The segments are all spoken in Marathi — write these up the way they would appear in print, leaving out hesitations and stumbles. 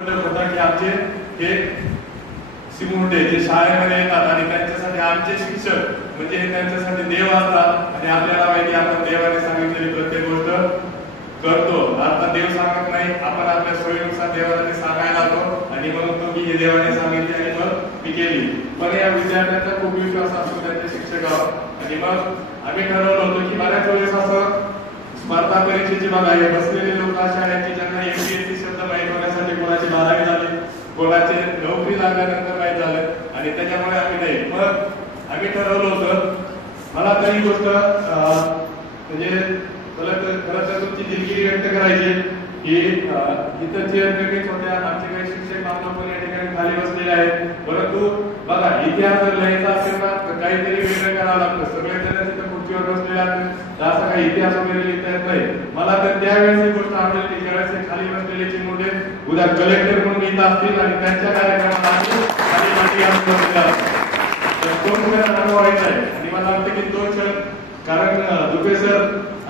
होता की आमचे हे सिमुंडे जे शाळेमध्ये येतात आणि त्यांच्यासाठी आमचे शिक्षक म्हणजे हे त्यांच्यासाठी देव असतात आणि आपल्याला माहिती आपण देवाने सांगितलेली प्रत्येक गोष्ट करतो. आता देव सांगत नाही, आपण आपल्या सोयीनुसार देवाला ते सांगायला लागतो आणि म्हणतो की हे देवाने सांगितले आणि मग मी केली. पण या विद्यार्थ्यांचा खूप विश्वास असतो त्यांच्या शिक्षकावर आणि मग आम्ही ठरवलं होतं की बऱ्याच वेळेस असं स्पर्धा परीक्षेची बघा हे बसलेले लोक अशा आहेत की ज्यांना एमपीएससी शब्द माहीत होण्यासाठी कोणाची 12वी झाली, कोणाचे नोकरी लागल्यानंतर माहीत झालं आणि त्याच्यामुळे आम्ही नाही. मग आम्ही ठरवलं होतं, मला तरी गोष्ट म्हणजे खरं तर तुमची दिलगिरी व्यक्त करायची की इतर चेअरमॅन होत्या, आमचे काही शिक्षक बांधव पण या ठिकाणी खाली बसलेले आहेत. परंतु बघा इतिहास जर लिहायचा असेल ना तर काहीतरी वेगळं करावं लागतं. सगळे जण तिथं खुर्चीवर बसलेले आहेत, असा काही इतिहास वगैरे लिहिता येत नाही. मला तर त्यावेळेस ही गोष्ट आवडेल की ज्यावेळेस खाली बसलेले चिमुरडे उद्या कलेक्टर म्हणून येत असतील आणि त्यांच्या कार्यक्रमाला खाली माती आणून बसलेला तो मुलांना अनुभवायचा आहे. आणि मला वाटतं की तो क्षण, कारण दुबे सर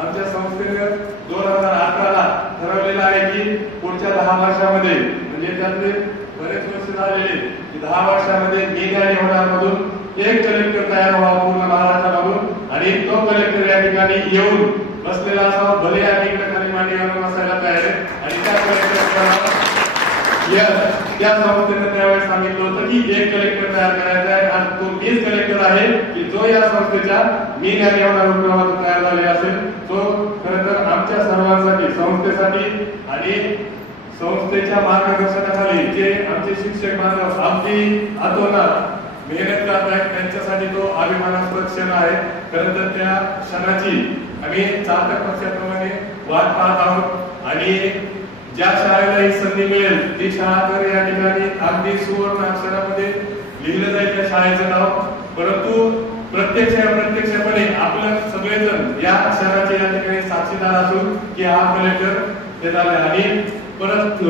आमच्या संस्थेने 2018 ला ठरवलेलं आहे की पुढच्या 10 वर्षामध्ये म्हणजे त्यातले बरेच वर्ष झालेले की 10 वर्षामध्ये गेल्या निवडणुकीमधून एक कलेक्टर तयार व्हावा पूर्ण महाराष्ट्रामधून आणि तो कलेक्टर या ठिकाणी येऊन बसलेला असावा. भले आम्ही इकडे खाली मांडी घालून बसायला तयार आहे आणि त्या कलेक्टर त्या संस्थेने त्यावेळेस सांगितलं होतं की एक कलेक्टर तयार करायचा आहे आणि तो मीच कलेक्टर आहे की जो या संस्थेच्या मी या निवडणुकीमध्ये तयार झालेला असेल. तो खरं तर आमच्या सर्वांसाठी, संस्थेसाठी आणि संस्थेच्या मार्गदर्शनाखाली जे आमचे शिक्षक बांधव अगदी अतोनात मेहनत करत आहेत त्यांच्यासाठी तो अभिमानास्पद क्षण आहे. खरं तर त्या क्षणाची आम्ही चालक पक्षाप्रमाणे वाट पाहत आहोत आणि ज्या शाळेला ही संधी मिळेल ती शाळा तर या ठिकाणी अगदी सुवर्ण अक्षरामध्ये लिहिलं जाईल त्या शाळेचं नाव. परंतु प्रत्यक्षपणे आपण सगळेजण या क्षणाचे या ठिकाणी साक्षीदार असू की हा कलेक्टर ते झाले. आणि परत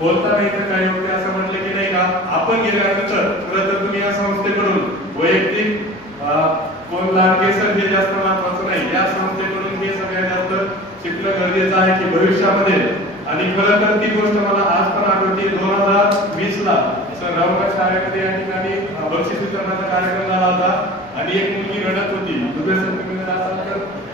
बोलताना इथं काही लोक असं म्हटले की नाही का आपण गेल्यानंतर खरं तर तुम्ही या संस्थेकडून वैयक्तिक कोण लाडके सर हे जास्त महत्वाचं नाही, या संस्थेकडून हे सगळ्यात जास्त शिकणं गरजेचं आहे की भविष्यामध्ये. आणि खरं तर ती गोष्ट मला आज पण आठवते 2020 ला रवगड शाळेमध्ये या ठिकाणी बक्षीस वितरणाचा कार्यक्रम झाला होता आणि एक मुलगी रडत होती.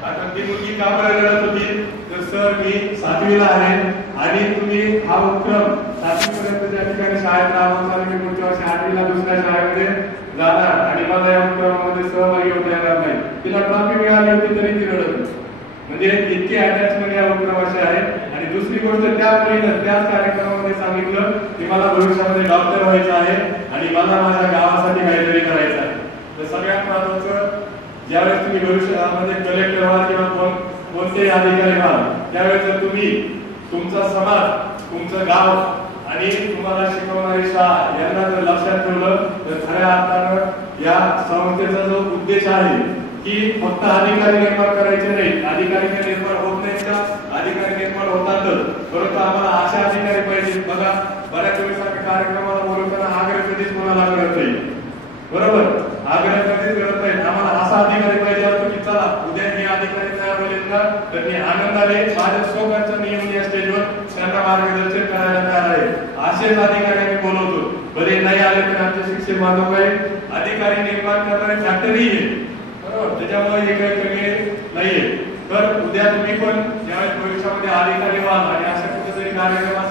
आता ती मुलगी का बरं रडत होती तर सर मी 7वी ला आहे आणि तुम्ही हा उपक्रम 7वी पर्यंत त्या ठिकाणी शाळेत राहणार, मी पुढच्या वर्षी 8वी ला दुसऱ्या शाळेमध्ये जाणार आणि मला या उपक्रमामध्ये सहभागी होता येणार नाही. तिला ट्रॉफी मिळाली होती तरी ती रडत होती. म्हणजे इतकी अटॅचमेंट या उपक्रमाची आहे. आणि दुसरी गोष्ट त्या मुलीनं त्याच कार्यक्रमामध्ये सांगितलं की मला भविष्यामध्ये डॉक्टर व्हायचं आहे आणि मला माझ्या गावासाठी काहीतरी करायचं आहे. तर सगळ्यात महत्वाचं ज्यावेळेस तुम्ही भविष्यामध्ये कलेक्टर व्हाल किंवा कोणतेही अधिकारी व्हाल त्यावेळेस जर तुम्ही तुमचा समाज, तुमचं गाव आणि तुम्हाला शिकवणारी शाळा यांना जर लक्षात ठेवलं तर खऱ्या अर्थानं या संस्थेचा जो उद्देश आहे की फक्त अधिकारी निर्माण करायचे नाही, अधिकारी निर्माण होत नाहीत का, अधिकारी निर्माण होतातच, परंतु आम्हाला अशा अधिकारी पाहिजे. बघा बऱ्याच वेळेस आम्ही कार्यक्रमाला बोलताना आग्रह कधीच कोणाला करत नाही, बरोबर, आग्रह कधीच करत नाही. आम्हाला असा अधिकारी पाहिजे असतो की चला उद्या हे अधिकारी तयार होईल ना तर मी आनंदाने माझ्या स्वतःच्या नियम या स्टेजवर त्यांना मार्गदर्शन करायला तयार आहे. असेच अधिकारी आम्ही बोलवतो. बरे नाही आले तर आमचे शिक्षक बांधव आहे अधिकारी निर्माण करणारी फॅक्टरी आहे, त्याच्यामुळे हे काही कमी नाहीये. तर उद्या तुम्ही पण ज्यावेळेस भविष्यामध्ये अधिकारी व्हाल आणि अशा कुठेतरी कार्यक्रम